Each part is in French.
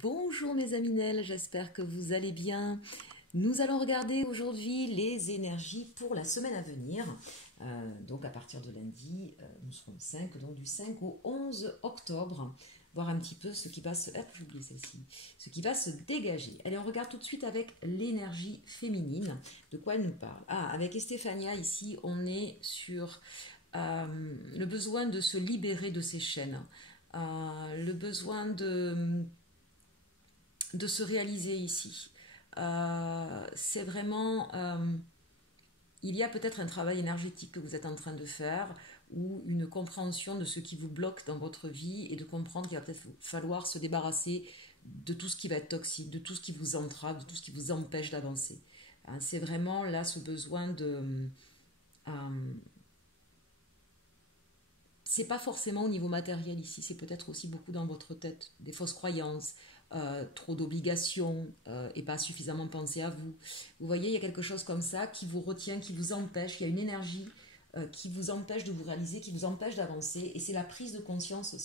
Bonjour mes aminelles, j'espère que vous allez bien. Nous allons regarder aujourd'hui les énergies pour la semaine à venir. Donc à partir de lundi, nous serons le 5, donc du 5 au 11 octobre. Voir un petit peu ce qui va se... j'ai oublié celle-ci. Ce qui va se dégager. Allez, on regarde tout de suite avec l'énergie féminine. De quoi elle nous parle? Avec Estéphania, ici, on est sur le besoin de se libérer de ses chaînes. Le besoin de se réaliser ici. C'est vraiment... il y a peut-être un travail énergétique que vous êtes en train de faire ou une compréhension de ce qui vous bloque dans votre vie et de comprendre qu'il va peut-être falloir se débarrasser de tout ce qui va être toxique, de tout ce qui vous entrave, de tout ce qui vous empêche d'avancer. C'est vraiment là ce besoin de... c'est pas forcément au niveau matériel ici, c'est peut-être aussi beaucoup dans votre tête, des fausses croyances, trop d'obligations et pas suffisamment penser à vous. Vous voyez, il y a quelque chose comme ça qui vous retient, qui vous empêche, il y a une énergie qui vous empêche de vous réaliser, qui vous empêche d'avancer, et c'est la prise de conscience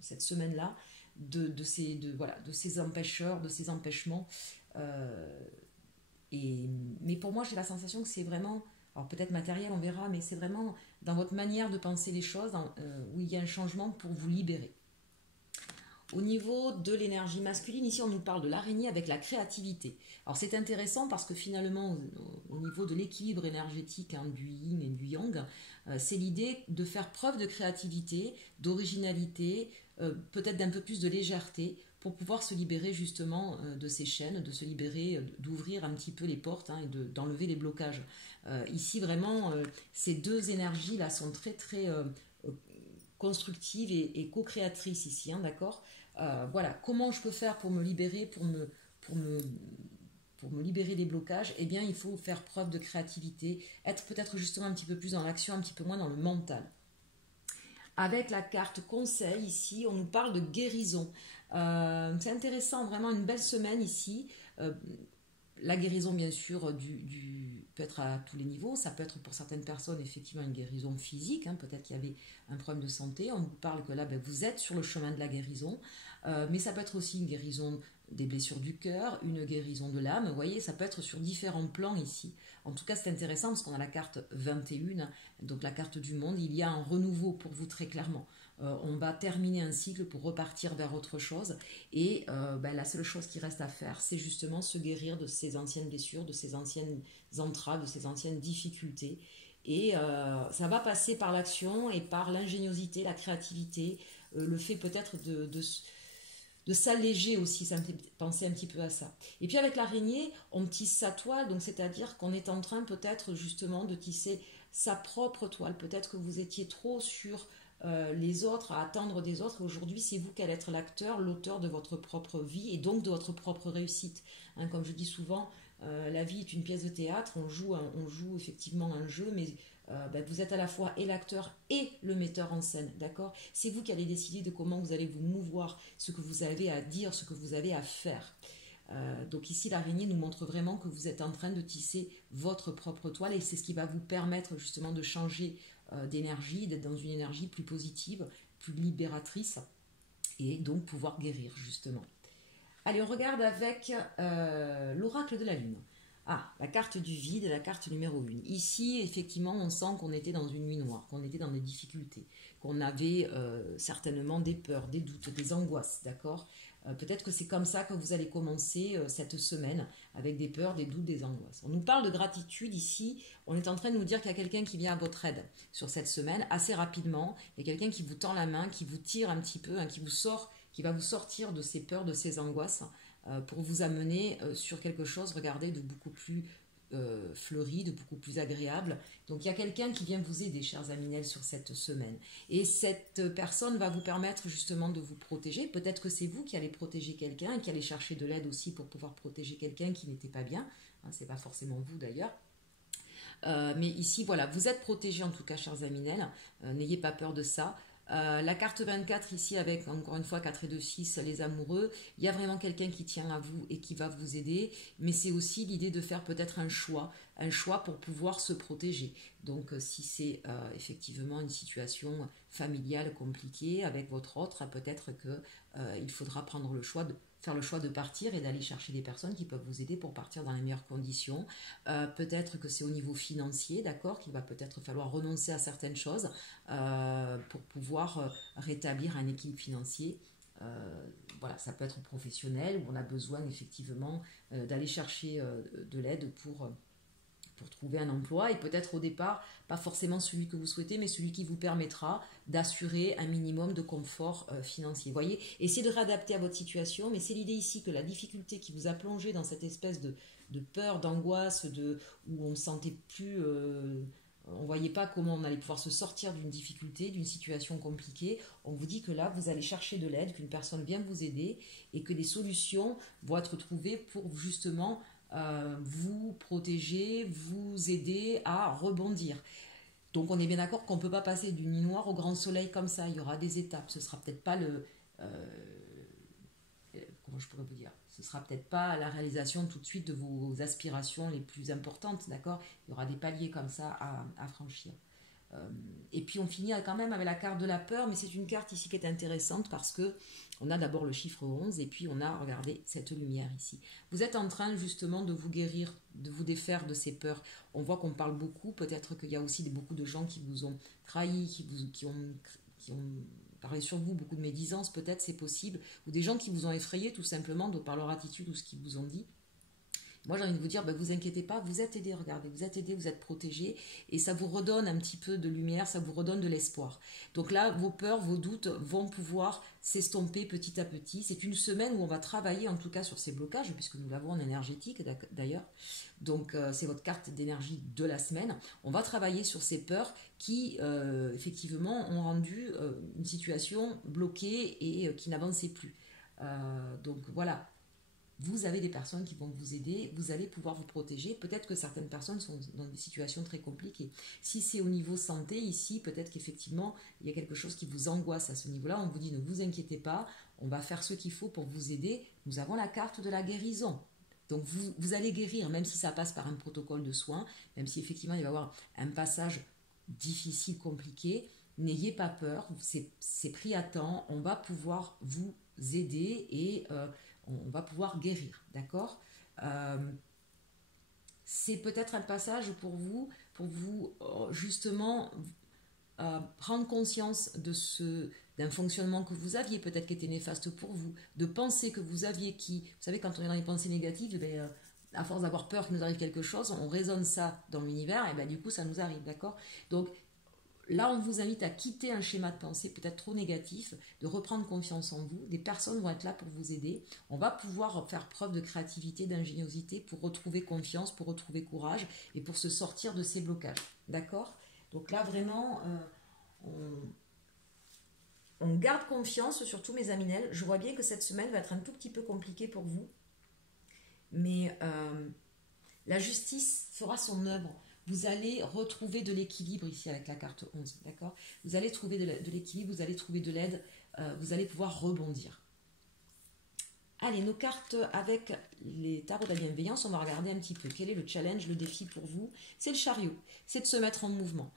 cette semaine-là de ces empêcheurs, de ces empêchements. Mais pour moi, j'ai la sensation que c'est vraiment, alors peut-être matériel, on verra, mais c'est vraiment dans votre manière de penser les choses où il y a un changement pour vous libérer. Au niveau de l'énergie masculine, ici on nous parle de l'araignée avec la créativité. Alors c'est intéressant parce que finalement au niveau de l'équilibre énergétique du yin et du yang, c'est l'idée de faire preuve de créativité, d'originalité, peut-être d'un peu plus de légèreté pour pouvoir se libérer justement de ces chaînes, de se libérer, d'ouvrir un petit peu les portes et d'enlever les blocages. Ici vraiment ces deux énergies là sont très très constructives et co-créatrices ici, d'accord. Voilà, comment je peux faire pour me libérer, pour me libérer des blocages? Eh bien, il faut faire preuve de créativité, être peut-être justement un petit peu plus dans l'action, un petit peu moins dans le mental. Avec la carte conseil, ici, on nous parle de guérison. C'est intéressant, vraiment une belle semaine ici. La guérison, bien sûr, peut être à tous les niveaux. Ça peut être pour certaines personnes, effectivement, une guérison physique. Peut-être qu'il y avait un problème de santé. On vous parle que là, vous êtes sur le chemin de la guérison. Mais ça peut être aussi une guérison des blessures du cœur, une guérison de l'âme. Vous voyez, ça peut être sur différents plans ici. En tout cas, c'est intéressant parce qu'on a la carte 21, donc la carte du monde. Il y a un renouveau pour vous très clairement. On va terminer un cycle pour repartir vers autre chose. Et la seule chose qui reste à faire, c'est justement se guérir de ces anciennes blessures, de ces anciennes entraves, de ces anciennes difficultés. Et ça va passer par l'action et par l'ingéniosité, la créativité, le fait peut-être de s'alléger aussi, ça me fait penser un petit peu à ça. Et puis avec l'araignée, on tisse sa toile, donc c'est-à-dire qu'on est en train peut-être justement de tisser sa propre toile. Peut-être que vous étiez trop sur les autres, à attendre des autres. Aujourd'hui, c'est vous qui allez être l'acteur, l'auteur de votre propre vie et donc de votre propre réussite. Comme je dis souvent, la vie est une pièce de théâtre, on joue effectivement un jeu, mais vous êtes à la fois et l'acteur et le metteur en scène, d'accord? C'est vous qui allez décider de comment vous allez vous mouvoir, ce que vous avez à dire, ce que vous avez à faire. Donc ici, l'araignée nous montre vraiment que vous êtes en train de tisser votre propre toile et c'est ce qui va vous permettre justement de changer d'énergie, d'être dans une énergie plus positive, plus libératrice et donc pouvoir guérir justement. Allez, on regarde avec l'oracle de la lune. La carte du vide, la carte numéro 1. Ici, effectivement, on sent qu'on était dans une nuit noire, qu'on était dans des difficultés, qu'on avait certainement des peurs, des doutes, des angoisses, d'accord? Peut-être que c'est comme ça que vous allez commencer cette semaine, avec des peurs, des doutes, des angoisses. On nous parle de gratitude ici, on est en train de nous dire qu'il y a quelqu'un qui vient à votre aide sur cette semaine, assez rapidement. Il y a quelqu'un qui vous tend la main, qui vous tire un petit peu, qui va vous sortir de ces peurs, de ces angoisses, pour vous amener sur quelque chose, regardez, de beaucoup plus fleuri, de beaucoup plus agréable. Donc il y a quelqu'un qui vient vous aider, chers aminelles, sur cette semaine. Et cette personne va vous permettre justement de vous protéger. Peut-être que c'est vous qui allez protéger quelqu'un et qui allez chercher de l'aide aussi pour pouvoir protéger quelqu'un qui n'était pas bien. C'est pas forcément vous d'ailleurs. Mais ici, voilà, vous êtes protégés en tout cas, chers aminelles. N'ayez pas peur de ça. La carte 24 ici avec encore une fois 4 et 2, 6, les amoureux, il y a vraiment quelqu'un qui tient à vous et qui va vous aider, mais c'est aussi l'idée de faire peut-être un choix, un choix pour pouvoir se protéger. Donc si c'est effectivement une situation familiale compliquée avec votre autre, peut-être que il faudra prendre le choix de faire le choix de partir et d'aller chercher des personnes qui peuvent vous aider pour partir dans les meilleures conditions. Peut-être que c'est au niveau financier, d'accord, qu'il va peut-être falloir renoncer à certaines choses pour pouvoir rétablir un équilibre financier. Voilà, ça peut être professionnel où on a besoin effectivement d'aller chercher de l'aide pour trouver un emploi et peut-être au départ, pas forcément celui que vous souhaitez, mais celui qui vous permettra d'assurer un minimum de confort financier. Vous voyez, essayez de réadapter à votre situation, mais c'est l'idée ici que la difficulté qui vous a plongé dans cette espèce de peur, d'angoisse, où on ne sentait plus... on ne voyait pas comment on allait pouvoir se sortir d'une difficulté, d'une situation compliquée. On vous dit que là, vous allez chercher de l'aide, qu'une personne vient vous aider et que des solutions vont être trouvées pour justement vous protéger, vous aider à rebondir. Donc on est bien d'accord qu'on ne peut pas passer d'une nuit noire au grand soleil comme ça. Il y aura des étapes. Ce sera peut-être pas comment je pourrais vous dire, ce sera peut-être pas la réalisation tout de suite de vos aspirations les plus importantes, d'accord. Il y aura des paliers comme ça à franchir. Et puis on finit quand même avec la carte de la peur, mais c'est une carte ici qui est intéressante parce que on a d'abord le chiffre 11 et puis on a, regardez, cette lumière ici. Vous êtes en train justement de vous guérir, de vous défaire de ces peurs. On voit qu'on parle beaucoup, peut-être qu'il y a aussi beaucoup de gens qui vous ont trahi, qui ont parlé sur vous, beaucoup de médisance, peut-être c'est possible, ou des gens qui vous ont effrayé tout simplement par leur attitude ou ce qu'ils vous ont dit. Moi, j'ai envie de vous dire, vous inquiétez pas, vous êtes aidés, regardez, vous êtes aidés, vous êtes protégés, et ça vous redonne un petit peu de lumière, ça vous redonne de l'espoir. Donc là, vos peurs, vos doutes vont pouvoir s'estomper petit à petit. C'est une semaine où on va travailler en tout cas sur ces blocages, puisque nous l'avons en énergétique d'ailleurs. Donc c'est votre carte d'énergie de la semaine. On va travailler sur ces peurs qui, effectivement, ont rendu une situation bloquée et qui n'avançait plus. Donc voilà. Vous avez des personnes qui vont vous aider, vous allez pouvoir vous protéger. Peut-être que certaines personnes sont dans des situations très compliquées. Si c'est au niveau santé, ici, peut-être qu'effectivement, il y a quelque chose qui vous angoisse à ce niveau-là. On vous dit, ne vous inquiétez pas, on va faire ce qu'il faut pour vous aider. Nous avons la carte de la guérison. Donc vous allez guérir, même si ça passe par un protocole de soins, même si effectivement il va y avoir un passage difficile, compliqué. N'ayez pas peur, c'est pris à temps, on va pouvoir vous aider et... on va pouvoir guérir, d'accord. C'est peut-être un passage pour vous justement prendre conscience d'un fonctionnement que vous aviez, peut-être qui était néfaste pour vous, de pensées que vous aviez vous savez, quand on est dans les pensées négatives, à force d'avoir peur qu'il nous arrive quelque chose, on résonne ça dans l'univers, et du coup ça nous arrive, d'accord. Donc là, on vous invite à quitter un schéma de pensée peut-être trop négatif, de reprendre confiance en vous. Des personnes vont être là pour vous aider. On va pouvoir faire preuve de créativité, d'ingéniosité pour retrouver confiance, pour retrouver courage et pour se sortir de ces blocages. D'accord? Donc là, vraiment, on garde confiance, surtout mes aminelles. Je vois bien que cette semaine va être un tout petit peu compliquée pour vous. Mais la justice fera son œuvre. Vous allez retrouver de l'équilibre ici avec la carte 11, d'accord? Vous allez trouver de l'équilibre, vous allez trouver de l'aide, vous allez pouvoir rebondir. Allez, nos cartes avec les tarots de la bienveillance, on va regarder un petit peu. Quel est le challenge, le défi pour vous? C'est le chariot, c'est de se mettre en mouvement.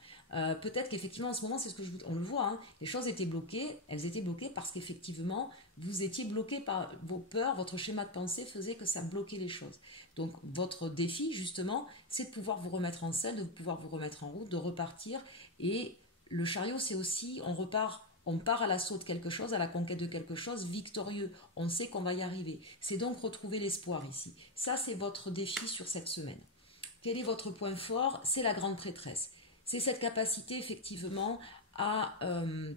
Peut-être qu'effectivement en ce moment, c'est ce que on le voit, hein, les choses étaient bloquées, elles étaient bloquées parce qu'effectivement, vous étiez bloqué par vos peurs, votre schéma de pensée faisait que ça bloquait les choses. Donc votre défi, justement, c'est de pouvoir vous remettre en selle, de pouvoir vous remettre en route, de repartir. Et le chariot, c'est aussi, on part à l'assaut de quelque chose, à la conquête de quelque chose, victorieux. On sait qu'on va y arriver. C'est donc retrouver l'espoir ici. Ça, c'est votre défi sur cette semaine. Quel est votre point fort? C'est la grande prêtresse. C'est cette capacité, effectivement, à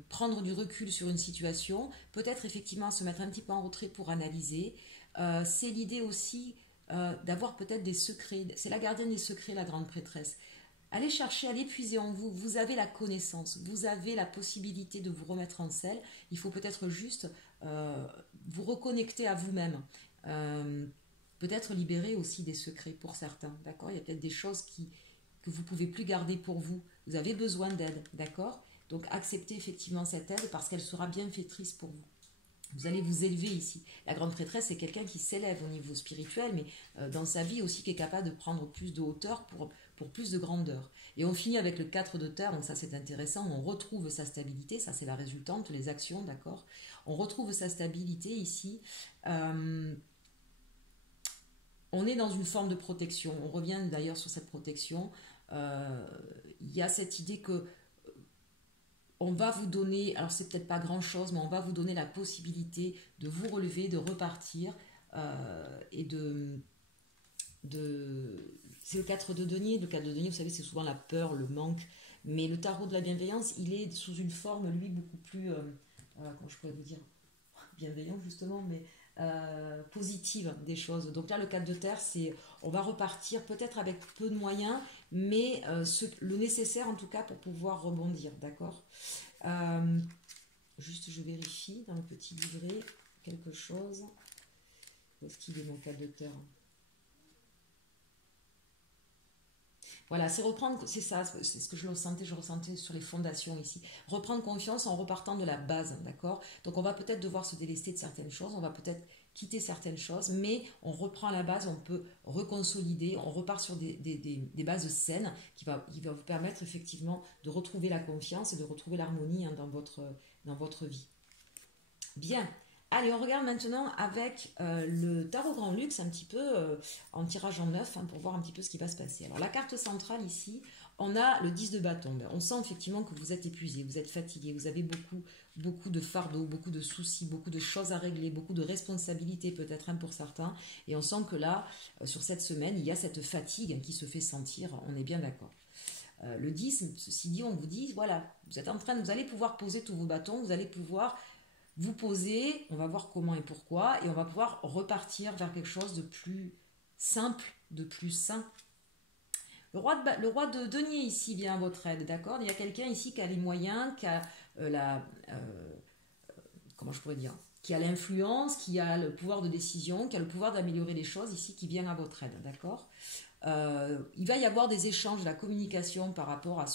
prendre du recul sur une situation, peut-être effectivement à se mettre un petit peu en retrait pour analyser. C'est l'idée aussi d'avoir peut-être des secrets. C'est la gardienne des secrets, la grande prêtresse. Allez chercher, allez puiser en vous. Vous avez la connaissance, vous avez la possibilité de vous remettre en selle. Il faut peut-être juste vous reconnecter à vous-même. Peut-être libérer aussi des secrets pour certains. D'accord? Il y a peut-être des choses que vous ne pouvez plus garder pour vous. Vous avez besoin d'aide. D'accord? Donc acceptez effectivement cette aide parce qu'elle sera bienfaitrice pour vous. Vous allez vous élever ici. La grande prêtresse, c'est quelqu'un qui s'élève au niveau spirituel, mais dans sa vie aussi qui est capable de prendre plus de hauteur pour plus de grandeur. Et on finit avec le 4 de terre, donc ça c'est intéressant, on retrouve sa stabilité, ça c'est la résultante, les actions, d'accord. On retrouve sa stabilité ici. On est dans une forme de protection, on revient d'ailleurs sur cette protection. Il y a cette idée que on va vous donner, alors c'est peut-être pas grand chose, mais on va vous donner la possibilité de vous relever, de repartir et c'est le 4 de denier. Le 4 de denier, vous savez, c'est souvent la peur, le manque, mais le tarot de la bienveillance, il est sous une forme, lui, beaucoup plus, comment je pourrais vous dire, bienveillant justement, mais positive des choses. Donc là, le 4 de terre, c'est on va repartir peut-être avec peu de moyens, mais le nécessaire en tout cas pour pouvoir rebondir, d'accord. Juste, je vérifie dans le petit livret quelque chose. Où est-ce qu'il est mon 4 de terre? Voilà, c'est reprendre, c'est ça, c'est ce que je ressentais sur les fondations ici. Reprendre confiance en repartant de la base, d'accord. Donc on va peut-être devoir se délester de certaines choses, on va peut-être quitter certaines choses, mais on reprend la base, on peut reconsolider, on repart sur des bases saines qui va vous permettre effectivement de retrouver la confiance et de retrouver l'harmonie dans votre vie. Bien. Allez, on regarde maintenant avec le tarot grand luxe un petit peu en tirage en neuf pour voir un petit peu ce qui va se passer. Alors la carte centrale ici, on a le 10 de bâton. On sent effectivement que vous êtes épuisé, vous êtes fatigué, vous avez beaucoup de fardeaux, beaucoup de soucis, beaucoup de choses à régler, beaucoup de responsabilités peut-être pour certains. Et on sent que là, sur cette semaine, il y a cette fatigue qui se fait sentir, on est bien d'accord. Le 10, ceci dit, on vous dit, voilà, vous allez pouvoir poser tous vos bâtons, vous allez pouvoir vous poser, on va voir comment et pourquoi, et on va pouvoir repartir vers quelque chose de plus simple, de plus sain. Le roi de denier ici vient à votre aide, d'accord. Il y a quelqu'un ici qui a les moyens, qui a comment je pourrais dire, qui a l'influence, qui a le pouvoir de décision, qui a le pouvoir d'améliorer les choses ici, qui vient à votre aide, d'accord. Il va y avoir des échanges, de la communication par rapport à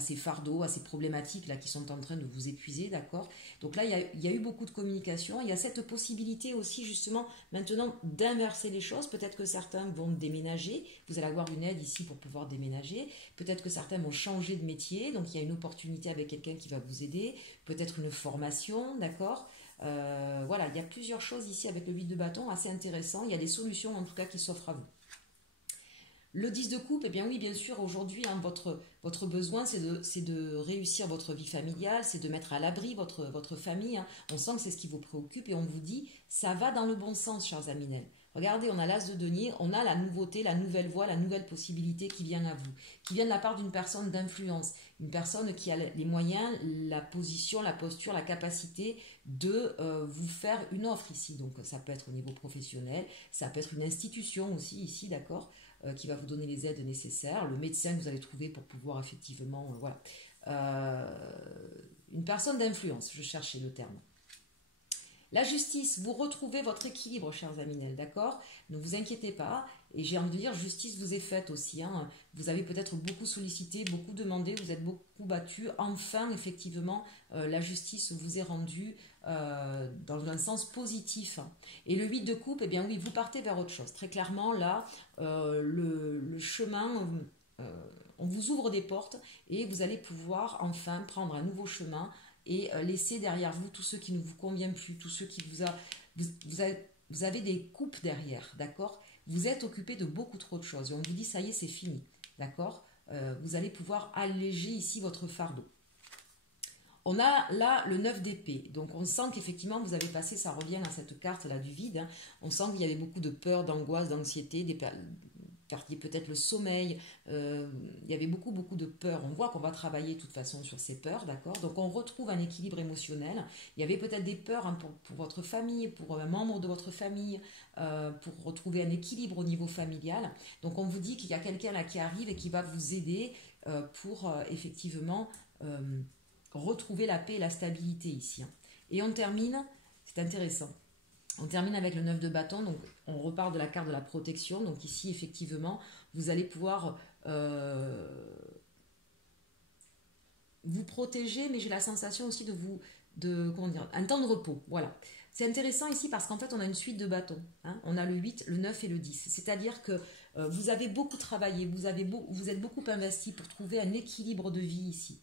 ces fardeaux, à ces problématiques là qui sont en train de vous épuiser, d'accord. Donc là, il y a eu beaucoup de communication. Il y a cette possibilité aussi justement maintenant d'inverser les choses. Peut-être que certains vont déménager. Vous allez avoir une aide ici pour pouvoir déménager. Peut-être que certains vont changer de métier. Donc il y a une opportunité avec quelqu'un qui va vous aider. Peut-être une formation, d'accord. Voilà, il y a plusieurs choses ici avec le 8 de bâton assez intéressant. Il y a des solutions en tout cas qui s'offrent à vous. Le 10 de coupe, eh bien oui, bien sûr, aujourd'hui, votre besoin, c'est de réussir votre vie familiale, c'est de mettre à l'abri votre famille. On sent que c'est ce qui vous préoccupe et on vous dit, ça va dans le bon sens, chers Aminel. Regardez, on a l'as de denier, on a la nouveauté, la nouvelle voie, la nouvelle possibilité qui vient à vous, qui vient de la part d'une personne d'influence, une personne qui a les moyens, la position, la posture, la capacité de vous faire une offre ici. Donc ça peut être au niveau professionnel, ça peut être une institution aussi ici, d'accord, qui va vous donner les aides nécessaires, le médecin que vous allez trouver pour pouvoir effectivement, voilà. Une personne d'influence, je cherchais le terme. La justice, vous retrouvez votre équilibre, chers Aminel, d'accord. Ne vous inquiétez pas. Et j'ai envie de dire, justice vous est faite aussi. Vous avez peut-être beaucoup sollicité, beaucoup demandé, vous êtes beaucoup battu. Enfin, effectivement, la justice vous est rendue dans un sens positif. Et le 8 de coupe, eh bien oui, vous partez vers autre chose. Très clairement, là, le chemin... on vous ouvre des portes et vous allez pouvoir enfin prendre un nouveau chemin et laisser derrière vous tous ceux qui ne vous conviennent plus, tous ceux qui vous avez des coupes derrière, d'accord. Vous êtes occupé de beaucoup trop de choses et on vous dit ça y est, c'est fini, d'accord. Vous allez pouvoir alléger ici votre fardeau. On a là le 9 d'épée, donc on sent qu'effectivement vous avez passé, ça revient à cette carte là du vide, on sent qu'il y avait beaucoup de peur, d'angoisse, d'anxiété, perdiez peut-être le sommeil, il y avait beaucoup de peurs. On voit qu'on va travailler de toute façon sur ces peurs, d'accord. Donc on retrouve un équilibre émotionnel. Il y avait peut-être des peurs pour votre famille, pour un membre de votre famille, pour retrouver un équilibre au niveau familial. Donc on vous dit qu'il y a quelqu'un là qui arrive et qui va vous aider pour effectivement retrouver la paix et la stabilité ici. Et on termine, c'est intéressant. On termine avec le 9 de bâton, donc on repart de la carte de la protection. Donc ici, effectivement, vous allez pouvoir vous protéger, mais j'ai la sensation aussi comment dire, un temps de repos. Voilà. C'est intéressant ici parce qu'en fait, on a une suite de bâtons. Hein. On a le 8, le 9 et le 10. C'est-à-dire que vous avez beaucoup travaillé, vous êtes beaucoup investi pour trouver un équilibre de vie ici.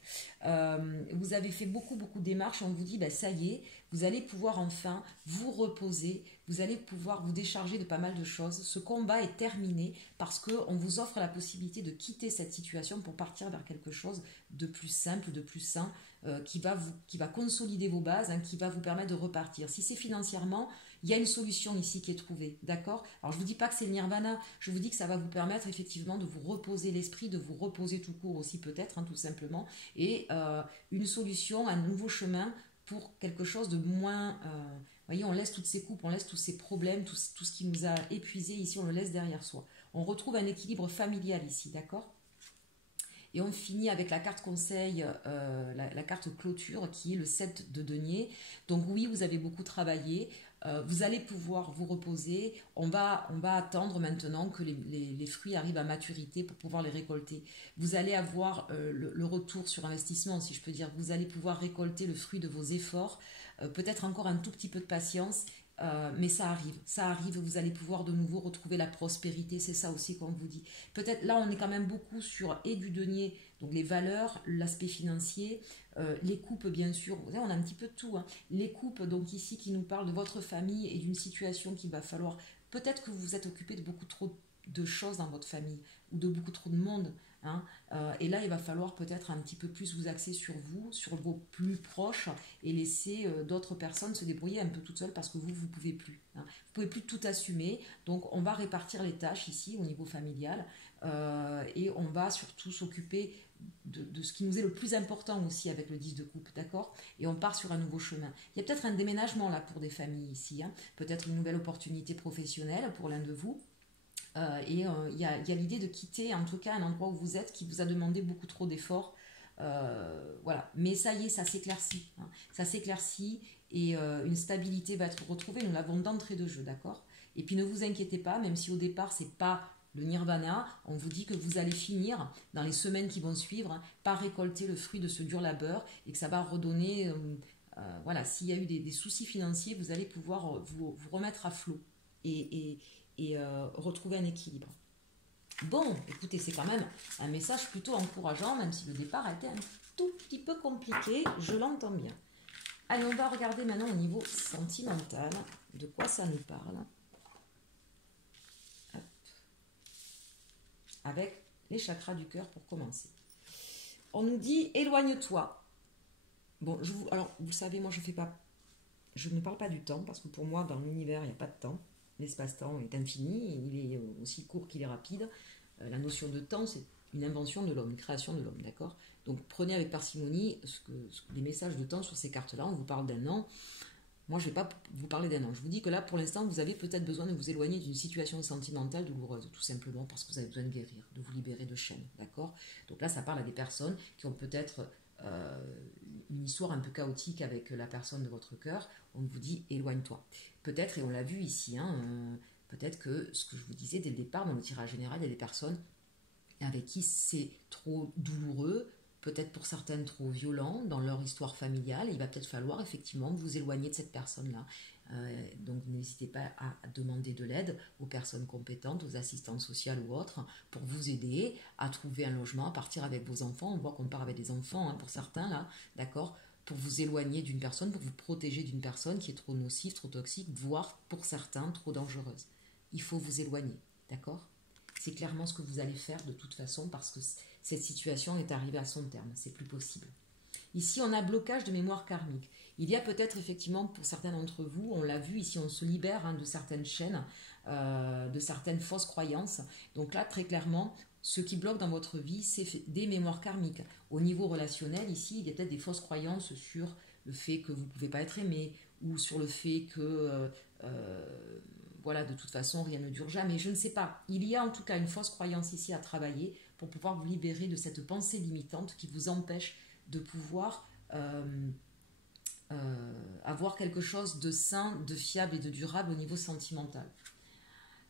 Vous avez fait beaucoup de démarches. On vous dit, ben, ça y est, vous allez pouvoir enfin vous reposer. Vous allez pouvoir vous décharger de pas mal de choses. Ce combat est terminé parce qu'on vous offre la possibilité de quitter cette situation pour partir vers quelque chose de plus simple, de plus sain, qui va consolider vos bases, hein, qui va vous permettre de repartir. Si c'est financièrement, il y a une solution ici qui est trouvée, d'accord? Alors je ne vous dis pas que c'est le nirvana, je vous dis que ça va vous permettre effectivement de vous reposer l'esprit, de vous reposer tout court aussi peut-être, hein, tout simplement, et une solution, un nouveau chemin pour quelque chose de moins... voyez, on laisse toutes ces coupes, on laisse tous ces problèmes, tout ce qui nous a épuisés ici, on le laisse derrière soi. On retrouve un équilibre familial ici, d'accord? Et on finit avec la carte conseil, la carte clôture qui est le 7 de denier. Donc oui, vous avez beaucoup travaillé. Vous allez pouvoir vous reposer. On va attendre maintenant que les fruits arrivent à maturité pour pouvoir les récolter. Vous allez avoir le retour sur investissement, si je peux dire. Vous allez pouvoir récolter le fruit de vos efforts. Peut-être encore un tout petit peu de patience. Mais ça arrive, vous allez pouvoir de nouveau retrouver la prospérité, c'est ça aussi qu'on vous dit. Peut-être là on est quand même beaucoup sur et du denier, donc les valeurs, l'aspect financier, les coupes bien sûr, vous savez, on a un petit peu de tout, hein. Les coupes donc ici qui nous parlent de votre famille et d'une situation qu'il va falloir, peut-être que vous vous êtes occupé de beaucoup trop de choses dans votre famille ou de beaucoup trop de monde. Hein, et là, il va falloir peut-être un petit peu plus vous axer sur vous, sur vos plus proches et laisser d'autres personnes se débrouiller un peu toutes seules parce que vous ne pouvez plus. Hein. Vous ne pouvez plus tout assumer. Donc, on va répartir les tâches ici au niveau familial et on va surtout s'occuper de ce qui nous est le plus important aussi avec le 10 de coupe, d'accord? Et on part sur un nouveau chemin. Il y a peut-être un déménagement là pour des familles ici, hein, peut-être une nouvelle opportunité professionnelle pour l'un de vous. Il y a l'idée de quitter en tout cas un endroit où vous êtes qui vous a demandé beaucoup trop d'efforts. Voilà. Mais ça y est, ça s'éclaircit. Hein. Ça s'éclaircit et une stabilité va être retrouvée. Nous l'avons d'entrée de jeu, d'accord? Et puis ne vous inquiétez pas, même si au départ c'est pas le nirvana, on vous dit que vous allez finir dans les semaines qui vont suivre hein, par récolter le fruit de ce dur labeur et que ça va redonner. Voilà, s'il y a eu des soucis financiers, vous allez pouvoir vous remettre à flot. Et retrouver un équilibre. Bon, écoutez, c'est quand même un message plutôt encourageant, même si le départ a été un tout petit peu compliqué, je l'entends bien. Allez, on va regarder maintenant au niveau sentimental, de quoi ça nous parle. Hop. Avec les chakras du cœur pour commencer. On nous dit, éloigne-toi. Bon, alors, vous savez, moi, je ne parle pas du temps, parce que pour moi, dans l'univers, il n'y a pas de temps. L'espace-temps est infini, il est aussi court qu'il est rapide. La notion de temps, c'est une invention de l'homme, une création de l'homme, d'accord? Donc prenez avec parcimonie les messages de temps sur ces cartes-là. On vous parle d'un an. Moi, je ne vais pas vous parler d'un an. Je vous dis que là, pour l'instant, vous avez peut-être besoin de vous éloigner d'une situation sentimentale douloureuse, tout simplement parce que vous avez besoin de guérir, de vous libérer de chaînes, d'accord? Donc là, ça parle à des personnes qui ont peut-être une histoire un peu chaotique avec la personne de votre cœur. On vous dit éloigne-toi. Peut-être, et on l'a vu ici, hein, peut-être que ce que je vous disais dès le départ dans le tirage général, il y a des personnes avec qui c'est trop douloureux, peut-être pour certaines trop violent dans leur histoire familiale. Il va peut-être falloir effectivement vous éloigner de cette personne-là. Donc n'hésitez pas à demander de l'aide aux personnes compétentes, aux assistantes sociales ou autres, pour vous aider à trouver un logement, à partir avec vos enfants. On voit qu'on part avec des enfants hein, pour certains là, d'accord, pour vous éloigner d'une personne, pour vous protéger d'une personne qui est trop nocive, trop toxique, voire pour certains trop dangereuse. Il faut vous éloigner, d'accord? C'est clairement ce que vous allez faire de toute façon parce que cette situation est arrivée à son terme, c'est plus possible. Ici, on a blocage de mémoire karmique. Il y a peut-être effectivement pour certains d'entre vous, on l'a vu ici, on se libère hein, de certaines chaînes, de certaines fausses croyances. Donc là, très clairement, ce qui bloque dans votre vie, c'est des mémoires karmiques. Au niveau relationnel, ici, il y a peut-être des fausses croyances sur le fait que vous ne pouvez pas être aimé ou sur le fait que... voilà, de toute façon, rien ne dure jamais. Je ne sais pas. Il y a en tout cas une fausse croyance ici à travailler pour pouvoir vous libérer de cette pensée limitante qui vous empêche de pouvoir avoir quelque chose de sain, de fiable et de durable au niveau sentimental.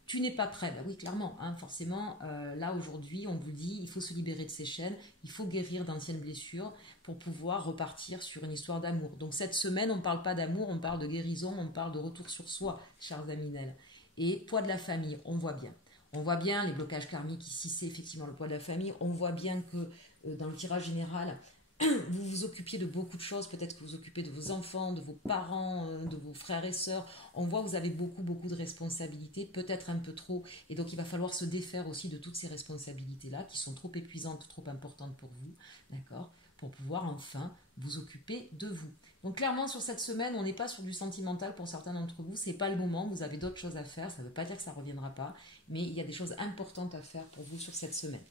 Tu n'es pas prêt, bah oui, clairement, hein, forcément, là aujourd'hui, on vous dit, il faut se libérer de ces chaînes, il faut guérir d'anciennes blessures pour pouvoir repartir sur une histoire d'amour. Donc cette semaine, on ne parle pas d'amour, on parle de guérison, on parle de retour sur soi, chers amis Nel. Et poids de la famille, on voit bien. On voit bien les blocages karmiques, ici c'est effectivement le poids de la famille, on voit bien que dans le tirage général, vous vous occupiez de beaucoup de choses, peut-être que vous vous occupez de vos enfants, de vos parents, de vos frères et sœurs. On voit que vous avez beaucoup de responsabilités, peut-être un peu trop, et donc il va falloir se défaire aussi de toutes ces responsabilités-là, qui sont trop épuisantes, trop importantes pour vous, d'accord, pour pouvoir enfin vous occuper de vous. Donc clairement, sur cette semaine, on n'est pas sur du sentimental pour certains d'entre vous, c'est pas le moment, vous avez d'autres choses à faire, ça ne veut pas dire que ça ne reviendra pas, mais il y a des choses importantes à faire pour vous sur cette semaine.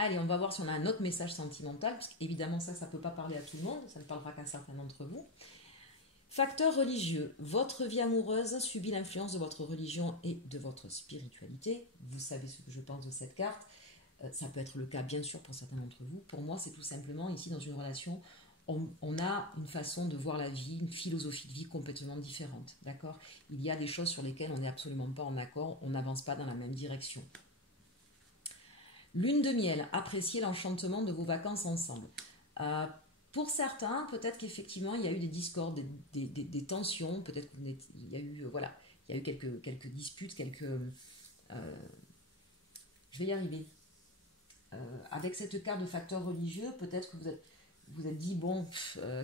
Allez, on va voir si on a un autre message sentimental, parce qu'évidemment ça ne peut pas parler à tout le monde, ça ne parlera qu'à certains d'entre vous. Facteur religieux, votre vie amoureuse subit l'influence de votre religion et de votre spiritualité. Vous savez ce que je pense de cette carte. Ça peut être le cas bien sûr pour certains d'entre vous. Pour moi, c'est tout simplement ici dans une relation, on a une façon de voir la vie, une philosophie de vie complètement différente. D'accord ? Il y a des choses sur lesquelles on n'est absolument pas en accord, on n'avance pas dans la même direction. Lune de miel, appréciez l'enchantement de vos vacances ensemble. Pour certains, peut-être qu'effectivement, il y a eu des discordes, des tensions, peut-être qu'il y a eu, il y a eu quelques disputes, je vais y arriver. Avec cette carte de facteur religieux, peut-être que vous êtes dit, bon,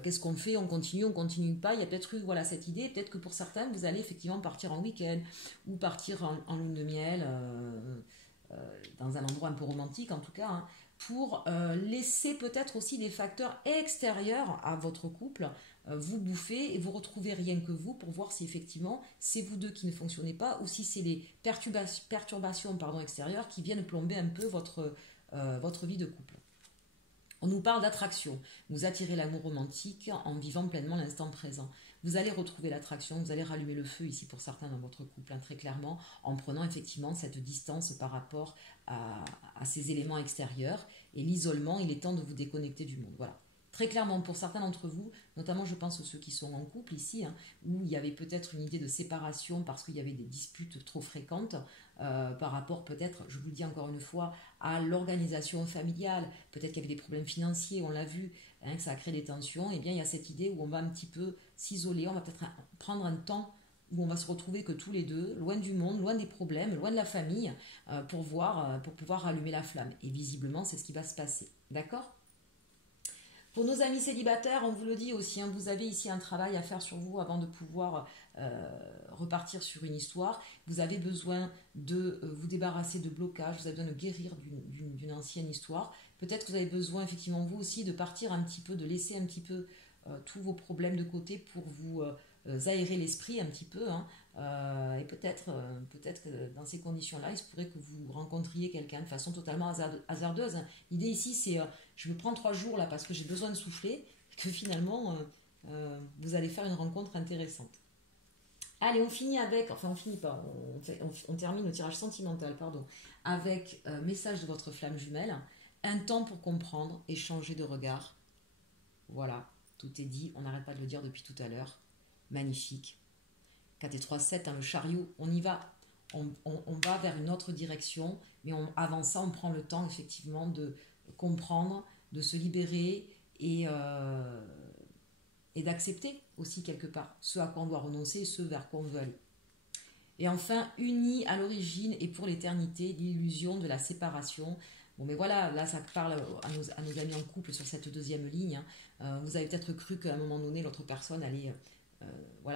qu'est-ce qu'on fait, on continue pas. Il y a peut-être eu cette idée, peut-être que pour certains, vous allez effectivement partir en week-end ou partir en lune de miel, dans un endroit un peu romantique en tout cas, hein, pour laisser peut-être aussi des facteurs extérieurs à votre couple vous bouffer et vous retrouver rien que vous pour voir si effectivement c'est vous deux qui ne fonctionnez pas ou si c'est les perturbations extérieures qui viennent plomber un peu votre vie de couple. On nous parle d'attraction. Vous attirez l'amour romantique en vivant pleinement l'instant présent. Vous allez retrouver l'attraction, vous allez rallumer le feu ici pour certains dans votre couple, hein, très clairement, en prenant effectivement cette distance par rapport à ces éléments extérieurs. Et l'isolement, il est temps de vous déconnecter du monde. Voilà. Très clairement, pour certains d'entre vous, notamment je pense à ceux qui sont en couple ici, hein, où il y avait peut-être une idée de séparation parce qu'il y avait des disputes trop fréquentes par rapport peut-être, je vous le dis encore une fois, à l'organisation familiale, peut-être qu'il y avait des problèmes financiers, on l'a vu, hein, que ça a créé des tensions, et bien il y a cette idée où on va un petit peu s'isoler, on va peut-être prendre un temps où on va se retrouver que tous les deux, loin du monde, loin des problèmes, loin de la famille, pour pouvoir rallumer la flamme. Et visiblement, c'est ce qui va se passer. D'accord ? Pour nos amis célibataires, on vous le dit aussi, hein, vous avez ici un travail à faire sur vous avant de pouvoir repartir sur une histoire. Vous avez besoin de vous débarrasser de blocages, vous avez besoin de guérir d'une ancienne histoire. Peut-être que vous avez besoin, effectivement, vous aussi, de partir un petit peu, de laisser un petit peu tous vos problèmes de côté pour vous aérer l'esprit un petit peu, hein, et peut-être que dans ces conditions-là, il se pourrait que vous rencontriez quelqu'un de façon totalement hasardeuse, hein. L'idée ici, c'est je me prends 3 jours là parce que j'ai besoin de souffler, et que finalement, vous allez faire une rencontre intéressante. Allez, on finit avec, enfin on finit pas, on termine le tirage sentimental, pardon, avec message de votre flamme jumelle, un temps pour comprendre et changer de regard. Voilà, tout est dit, on n'arrête pas de le dire depuis tout à l'heure. Magnifique. 4 et 3, 7, hein, le chariot, on y va. On va vers une autre direction, mais avant ça, on prend le temps effectivement de comprendre, de se libérer et d'accepter aussi quelque part ce à quoi on doit renoncer et ce vers quoi on veut aller. Et enfin, unis à l'origine et pour l'éternité, l'illusion de la séparation. Bon, mais voilà, là, ça parle à nos amis en couple sur cette deuxième ligne, hein. Vous avez peut-être cru qu'à un moment donné, l'autre personne allait...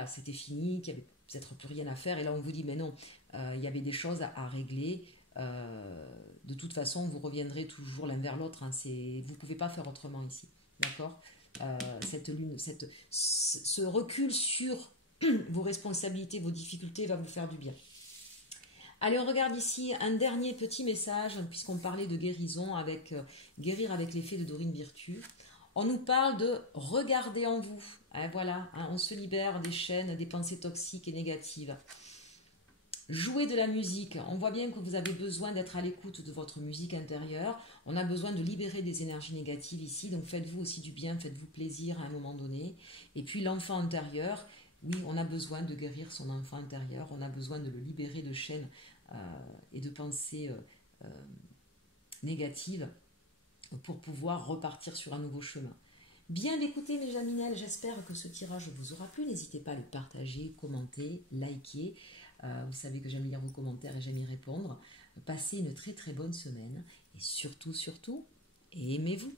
c'était fini, qu'il n'y avait peut-être plus rien à faire. Et là, on vous dit, mais non, il y avait des choses à régler. De toute façon, vous reviendrez toujours l'un vers l'autre, hein. Vous ne pouvez pas faire autrement ici. D'accord ? Ce recul sur vos responsabilités, vos difficultés va vous faire du bien. Allez, on regarde ici un dernier petit message, puisqu'on parlait de guérison, guérir avec l'effet de Dorine Virtue. On nous parle de regarder en vous. Voilà, hein, on se libère des chaînes, des pensées toxiques et négatives. Jouer de la musique. On voit bien que vous avez besoin d'être à l'écoute de votre musique intérieure. On a besoin de libérer des énergies négatives ici. Donc faites-vous aussi du bien, faites-vous plaisir à un moment donné. Et puis l'enfant intérieur, oui, on a besoin de guérir son enfant intérieur, on a besoin de le libérer de chaînes et de pensées négatives pour pouvoir repartir sur un nouveau chemin. Bien écoutez mes Jaminelles, j'espère que ce tirage vous aura plu. N'hésitez pas à le partager, commenter, liker. Vous savez que j'aime lire vos commentaires et j'aime y répondre. Passez une très très bonne semaine et surtout, surtout, aimez-vous.